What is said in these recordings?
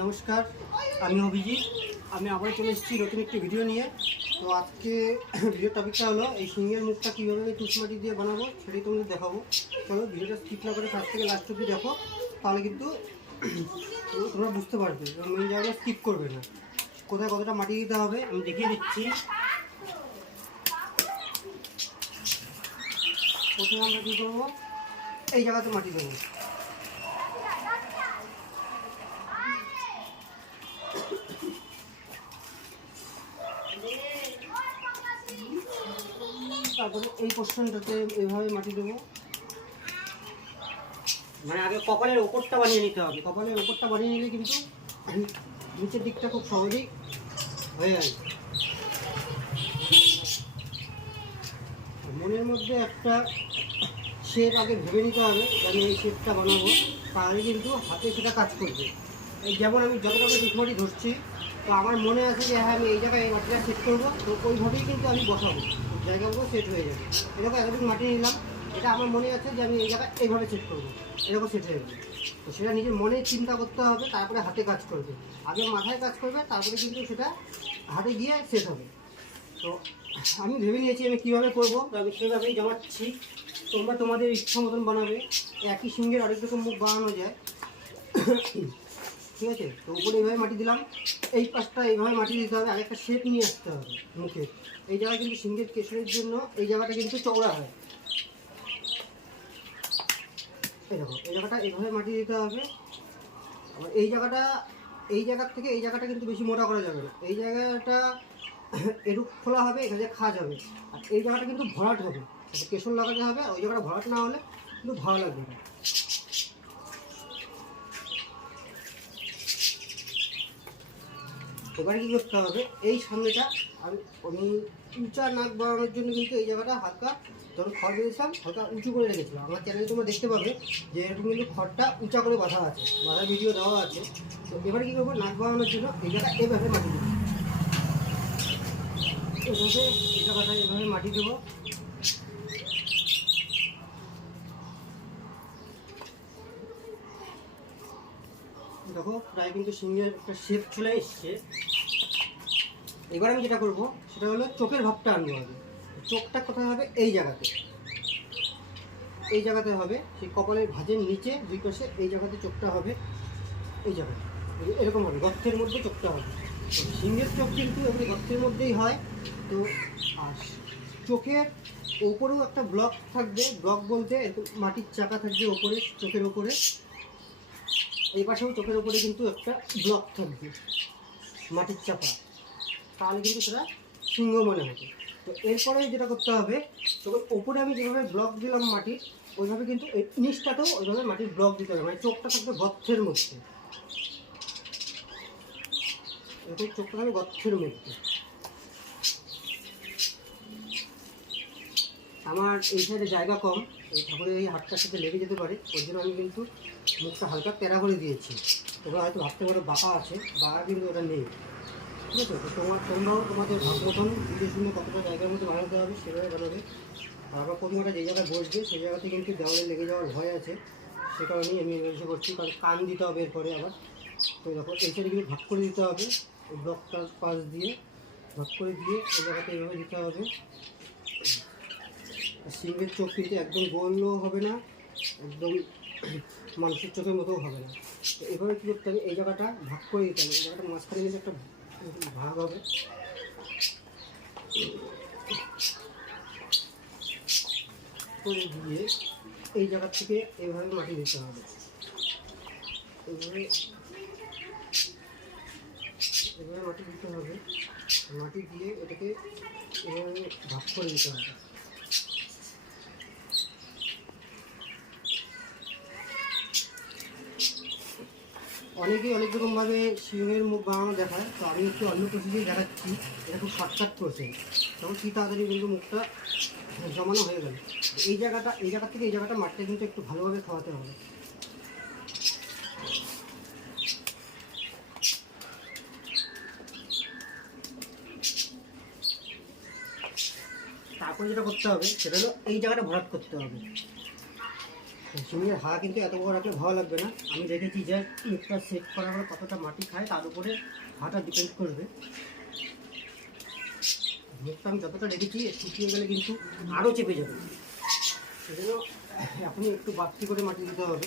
নমস্কার আমি অভিজিৎ। আমি আবার চলে এসেছি নতুন একটি ভিডিও নিয়ে। তো আজকে ভিডিও টপিকটা হলো এই সিঙ্গের মুখটা কীভাবে টুসমাটি দিয়ে বানাবো সেটাই তোমাদের দেখাবো। চলো ভিডিওটা স্কিপ না করে ফার্স্ট থেকে লাস্ট অব্দি দেখো, তাহলে কিন্তু তোমরা বুঝতে পারবে মেন জায়গাটা স্কিপ করবে না। কোথায় কতটা মাটি দিতে হবে আমি দেখিয়ে দিচ্ছি। প্রথমে আমরা কী করব? এই জায়গাতে মাটি দেবো। তারপরে এই পোর্শনটাতে এইভাবে মাটি দেবো। মানে আগে কপালের ওপরটা বানিয়ে নিতে হবে। কপালের ওপরটা বানিয়ে নিলে কিন্তু নিচের দিকটা খুব সহজেই হয়ে যায়। মনের মধ্যে একটা শেপ আগে ভেবে নিতে হবে আমি এই শেপটা বানাবো, তাহলে কিন্তু হাতে সেটা কাজ করবে। এই যেমন আমি যতটা ডিসমাটি ধরছি, তো আমার মনে আছে যে হ্যাঁ আমি এই জায়গায় এই মাটিটা সেট করব, তো ওইভাবেই কিন্তু আমি বসাবো। জায়গাগুলো সেট হয়ে যাবে। এরকম এতটুকু মাটি নিলাম। এটা আমার মনে আছে যে আমি এই জায়গায় এইভাবে সেট করব। এরকম সেট হয়ে যাবে তো সেটা নিজের মনে চিন্তা করতে হবে, তারপরে হাতে কাজ করবে। আগে মাথায় কাজ করবে, তারপরে কিন্তু সেটা হাতে গিয়ে সেট হবে। তো আমি ভেবে নিয়েছি আমি কীভাবে করব। আমি সেভাবেই জানাচ্ছি, তোমরা তোমাদের ইচ্ছা মতন বানাবে। একই সিঙ্গের আরেক রকম মুখ বানানো যায়। ঠিক আছে? তো উপরে এইভাবে মাটি দিলাম। এই পাশটা এইভাবে মাটি দিতে হবে, আরেকটা শেপ নিয়ে আসতে হবে মুখে। এই জায়গায় কিন্তু সিঙ্গের কেশরের জন্য, এই জায়গাটা কিন্তু চওড়া হয়। দেখো, এই জায়গাটা এইভাবে মাটি দিতে হবে। আবার এই জায়গাটা, এই জায়গার থেকে এই জায়গাটা কিন্তু বেশি মোটা করা যাবে না। এই জায়গাটা এরূপ খোলা হবে, এখানে খাওয়া যাবে আর এই জায়গাটা কিন্তু ভরাট হবে। কেশর লাগাতে হবে, আর ওই জায়গাটা ভরাট না হলে কিন্তু ভালো লাগবে না। এবারে কী করতে হবে? এই সামনেটা আমি আমি উঁচা নাক বাড়ানোর জন্য কিন্তু এই জায়গাটা হালকা যখন খড় বেঁধেছিলাম, হালকা উঁচু করে রেখেছিলাম। আমার চ্যানেলে তোমরা দেখতে পাবে যে এরকম কিন্তু খড়টা উঁচা করে বাঁধা আছে বাঁধার ভিডিও দেওয়া আছে। তো এবারে কী করব? নাক বাড়ানোর জন্য এই জায়গা এভাবে মাটি দেবো। এভাবে এই জায়গাটা এভাবে মাটি দেবো। দেখো, প্রায় কিন্তু সিংহের একটা শেপ চলে এসছে। এবার আমি যেটা করব, সেটা হলো চোখের ভাবটা আনব হবে চোখটা কোথায় হবে? এই জায়গাতে। এই জায়গাতে হবে, সেই কপালের ভাঁজের নিচে, দুই পাশে এই জায়গাতে চোখটা হবে, এই জায়গাতে। এরকম হবে, গর্তের মধ্যে চোখটা হবে। সিংহের চোখ কিন্তু এগুলি গর্তের মধ্যেই হয়। তো, আর চোখের ওপরেও একটা ব্লক থাকবে। ব্লক বলতে মাটির চাকা থাকবে ওপরে, চোখের ওপরে। এই পাশেও চোখের ওপরে কিন্তু একটা ব্লক থাকবে, মাটির চাপা তাহলে কিন্তু সেটা সিংহ মনে হবে তো এরপরে যেটা করতে হবে চোখের ওপরে আমি যেভাবে ব্লক দিলাম মাটির ওইভাবে কিন্তু এই নিচটাতেও ওইভাবে মাটির ব্লক দিতে হবে মানে চোখটা থাকবে গর্থের মধ্যে। এরকম চোখটা থাকবে গর্থের মধ্যে। আমার এই সাইডে জায়গা কম এই ঠাকুরের এই হাতটার সাথে লেগে যেতে পারে ওই জন্য আমি কিন্তু মুখটা হালকা প্যারা করে দিয়েছি। তোমরা হয়তো ভাবতে পারো বাঁকা আছে, বাঁকা কিন্তু ওটা নেই। ঠিক আছে তোমার তোমরাও তোমাদের মতন বুঝে শুনে কতটা জায়গার মধ্যে বানাতে হবে সেভাবে বানাবে আবার একটা যে জায়গায় বসবে সেই জায়গাতে কিন্তু দেওয়ালে লেগে যাওয়ার ভয় আছে, সে কারণেই আমি এসে করছি কারণ কান দিতে হবে এরপরে আবার। তো দেখো, এই সাইডে কিন্তু ভাগ করে দিতে হবে ওই ব্লকটার পাশ দিয়ে ভাগ করে দিয়ে এই জায়গাতে এইভাবে দিতে হবে। সিংহের চোখ কিন্তু একদম গোলও হবে না, একদম মানুষের চোখের মতোও হবে না। তো এভাবে কী করতে হবে? এই জায়গাটা ভাগ করে দিতে হবে, এই জায়গাটা মাঝখানে কিন্তু একটা ভাগ হবে। করে দিয়ে এই জায়গা থেকে এইভাবে মাটি দিতে হবে। এইভাবে এভাবে মাটি দিতে হবে। মাটি দিয়ে এটাকে এভাবে ভাগ করে দিতে হবে। অনেকেই অনেক রকমভাবে শিঙের মুখ বানানো দেখায়, তো আমি একটু অন্য প্রসেসেই দেখাচ্ছি। এটা খুব শর্টকাট প্রসেস তখন কি তাড়াতাড়ি কিন্তু মুখটা জমানো হয়ে গেল। এই জায়গাটা, এই জায়গা থেকে এই জায়গাটা মাঠটা কিন্তু একটু ভালোভাবে খাওয়াতে হবে। তারপরে যেটা করতে হবে, সেটা হলো এই জায়গাটা ভরাট করতে হবে। জমির হাওয়া কিন্তু এত বড় রাখলে ভালো লাগবে না। আমি দেখেছি যে মুখটা সেট করার পরে কতটা মাটি খায়, তার উপরে হাটা ডিপেন্ড করবে। মুখটা আমি যতটা রেখেছি শুকিয়ে গেলে কিন্তু আরও চেপে যাবে। সেজন্য এখনই একটু বাড়তি করে মাটি দিতে হবে।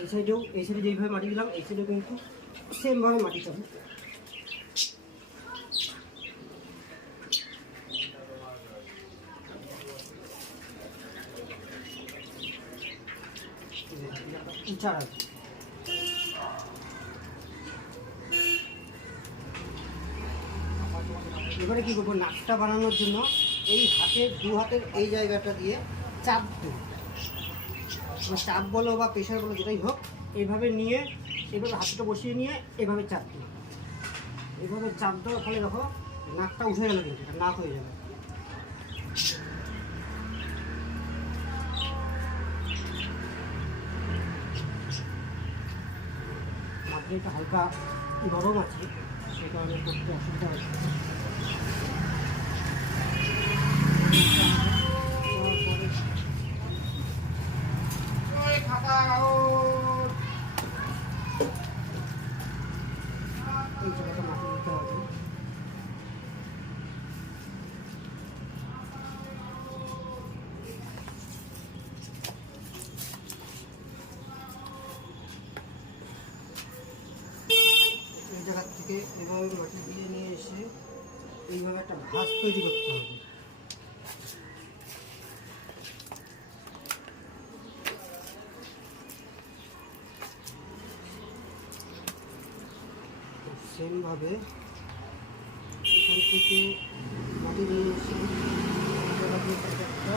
এই সাইডেও এই সাইডে যেইভাবে মাটি দিলাম, এই সাইডেও কিন্তু সেমভাবে মাটি চাবে রাখবে এবারে কি করব, নাকটা বানানোর জন্য এই হাতের, দু হাতের এই জায়গাটা দিয়ে চাপ দেবো। মানে চাপ বলো বা প্রেশার বলো, যেটাই হোক এইভাবে নিয়ে, এভাবে হাতটা বসিয়ে নিয়ে এভাবে চাপ দিই এভাবে চাপ দেওয়ার ফলে দেখো, নাকটা উঠে গেল কিন্তু নাক হয়ে যাবে। মাটিটা হালকা নরম আছে সে কারণে করতে অসুবিধা হচ্ছে এই জায়গাটা মাটি দিতে হবে এই জায়গা থেকে এভাবে মাটি দিয়ে নিয়ে এসে এইভাবে একটা ভাস তৈরি করতে হবে। সেমভাবে এখান থেকে মাটি নিয়ে এসে এই জায়গা দিয়ে একটা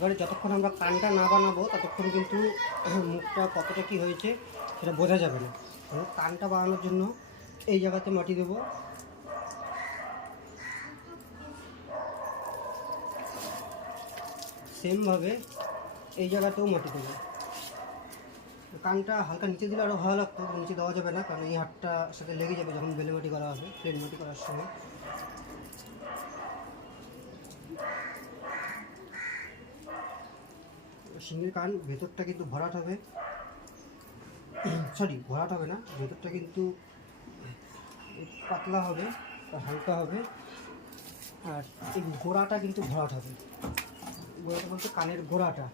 এবারে যতক্ষণ আমরা কানটা না বানাবো, ততক্ষণ কিন্তু মুখটা কতটা কি হয়েছে সেটা বোঝা যাবে না। কানটা বানানোর জন্য এই জায়গাতে মাটি দেবো। সেমভাবে এই জায়গাতেও মাটি দেবো। কানটা হালকা নিচে দিলে আরও ভালো লাগতো নিচে দেওয়া যাবে না, কারণ এই হাতটা সাথে লেগে যাবে যখন বেলে মাটি করা হবে প্লেন মাটি করার সময়। সিংহের কান ভেতরটা কিন্তু ভরাট হবে। সরি, ভরাট হবে না, ভেতরটা কিন্তু পাতলা হবে হালকা হবে। আর এই গোড়াটা কিন্তু ভরাট হবে। গোড়াটা বলতে কানের গোড়াটা।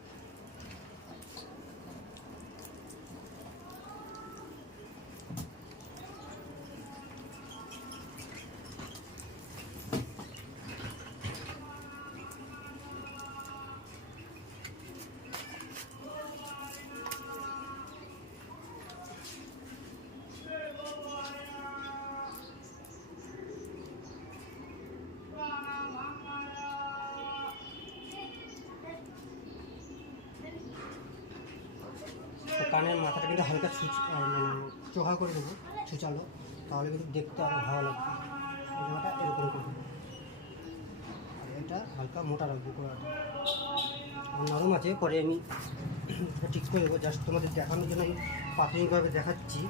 কানের মাথাটা কিন্তু হালকা ছুচ মানে চোখা করে দেবো ছুচালো, তাহলে কিন্তু দেখতে আরও ভালো লাগবে। এই জামাটা এরকম করে দেবো আর এটা হালকা মোটা রাখব গোড়াটা নরম আছে, পরে আমি ঠিক করে দেবো জাস্ট তোমাদের দেখানোর জন্য আমি প্রাথমিকভাবে দেখাচ্ছি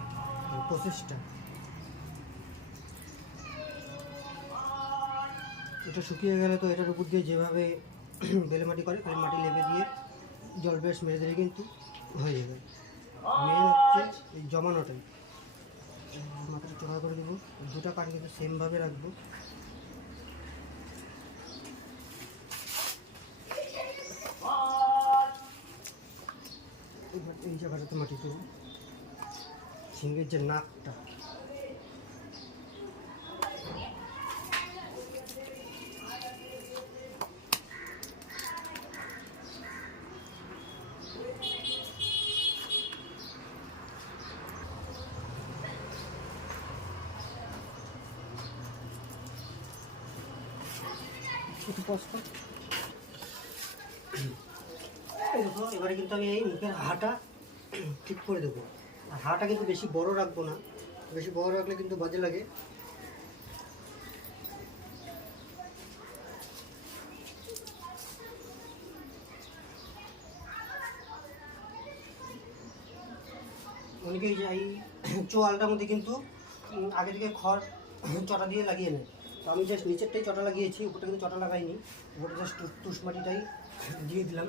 প্রসেসটা এটা শুকিয়ে গেলে তো এটার উপর দিয়ে যেভাবে বেলে মাটি করে খালি মাটি লেবে দিয়ে জল বেশ মেরে দিলে কিন্তু হয়ে যাবে। মেন হচ্ছে এই জমানোটাই। মাথাটা চোখা করে দেবো। দুটো পাখি কিন্তু সেমভাবে রাখব। এই জায়গাটাতে মাটি দেবো সিংহের যে নাকটা। এবারে কিন্তু আমি এই মুখের হাটা ঠিক করে দেবো। আর হাটা কিন্তু বেশি বড় রাখব না, বেশি বড় রাখলে কিন্তু বাজে লাগে। অনেকেই এই চোয়ালটার মধ্যে কিন্তু আগে থেকে খড়, চটা দিয়ে লাগিয়ে নেয়। তো আমি জাস্ট নিচেরটাই চটা লাগিয়েছি, উপরটা কিন্তু চটা লাগাইনি। উপরটা জাস্ট তুষ মাটিটাই দিয়ে দিলাম।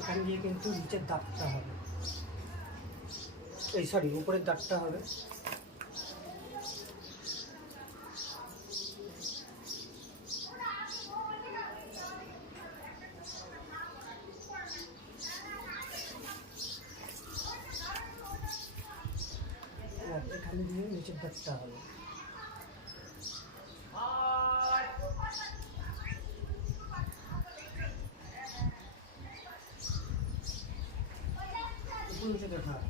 এখান দিয়ে কিন্তু নিচের দাগটা হবে। এই সরি উপরের দাগটা হবে আর এখানে দিয়ে হবে উপর নিচে দেখা তো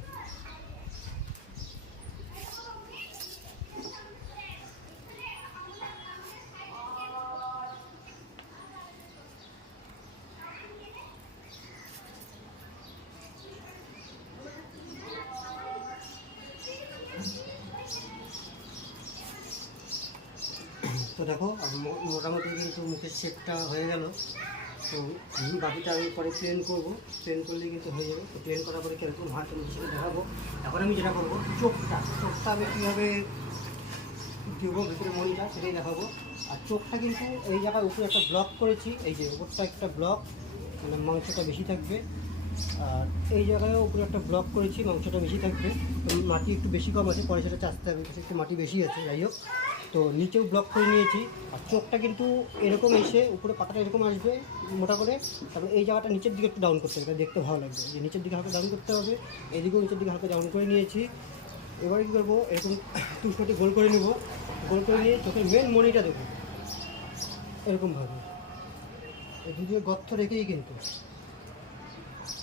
দেখো মোটামুটি কিন্তু মুখের শেপটা হয়ে গেল। তো বাকিটা আমি পরে প্লেন করব। প্লেন করলে কিন্তু হয়ে যাবে। তো প্লেন করার পরে কীরকম হয় তুমি সেটা দেখাবো। এখন আমি যেটা করব, চোখটা চোখটা আমি কীভাবে দেবো, ভিতরে মনিটা সেটাই দেখাবো। আর চোখটা কিন্তু এই জায়গায় উপরে একটা ব্লক করেছি, এই যে উপরটা একটা ব্লক মানে মাংসটা বেশি থাকবে। আর এই জায়গায়ও উপরে একটা ব্লক করেছি, মাংসটা বেশি থাকবে। মাটি একটু বেশি কম আছে, পরে সেটা চাষতে হবে একটু মাটি বেশি আছে, যাই হোক। তো নিচেও ব্লক করে নিয়েছি। আর চোখটা কিন্তু এরকম এসে, উপরে পাতাটা এরকম আসবে, মোটা করে। তারপরে এই জায়গাটা নিচের দিকে একটু ডাউন করতে হবে দেখতে ভালো লাগবে। যে নিচের দিকে হালকা ডাউন করতে হবে, এদিকেও নিচের দিকে হালকা ডাউন করে নিয়েছি। এবারে কী করব, এরকম তুষমাটি গোল করে নেব। গোল করে নিয়ে চোখের মেন মনিটা দেবো এরকমভাবে। এই দুদিকে গর্ত রেখেই কিন্তু।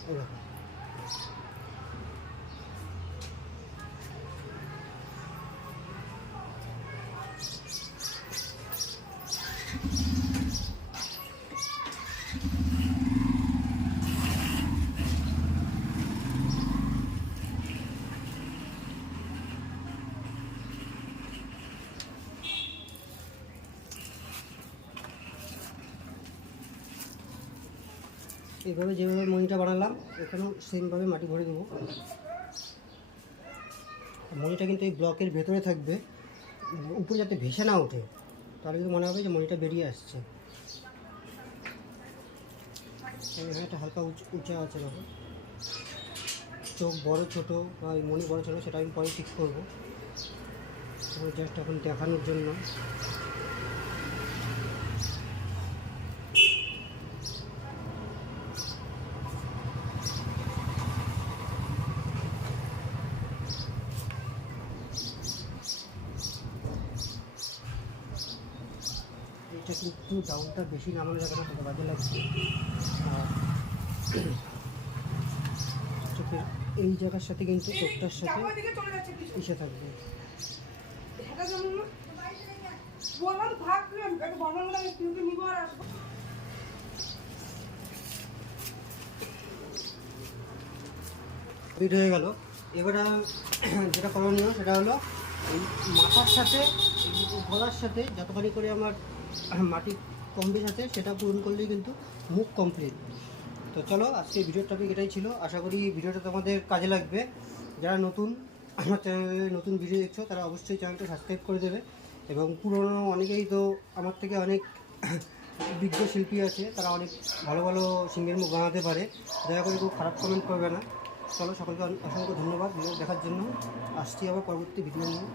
এই দেখো। এইভাবে যেভাবে মনিটা বানালাম, এখানেও সেমভাবে মাটি ভরে দেবো। মনিটা কিন্তু এই ব্লকের ভেতরে থাকবে, উপরে যাতে ভেসে না ওঠে, তাহলে কিন্তু মনে হবে যে মনিটা বেরিয়ে আসছে। এখানে একটা হালকা উঁচু আছে দেখো। চোখ বড় ছোট বা মনি বড় ছোটো, সেটা আমি পরে ঠিক করব। জাস্ট এখন দেখানোর জন্য এটা কিন্তু বেশি নামানো যাবে না তত বাজে লাগছে। চোখের এই জায়গার সাথে কিন্তু চোখটার সাথে ইসে থাকবে। কিন্তু হয়ে গেল। এবারে যেটা করণীয় সেটা হলো এই মাথার সাথে গলার সাথে যতখানি করে আমার মাটি কম বেশ আছে, সেটা পূরণ করলেই কিন্তু মুখ কমপ্লিট তো চলো, আজকে ভিডিওর টপিক এটাই ছিল। আশা করি ভিডিওটা তোমাদের কাজে লাগবে। যারা নতুন আমার চ্যানেলে নতুন ভিডিও দেখছ, তারা অবশ্যই চ্যানেলটা সাবস্ক্রাইব করে দেবে। এবং পুরনো অনেকেই তো আমার থেকে অনেক বিজ্ঞ শিল্পী আছে, তারা অনেক ভালো ভালো সিঙ্গের মুখ বানাতে পারে। দয়া করে খুব খারাপ কমেন্ট করবে না। চলো, সকলকে অসংখ্য ধন্যবাদ। ভিডিও দেখার জন্য। আসছি আবার পরবর্তী ভিডিও নিয়ে।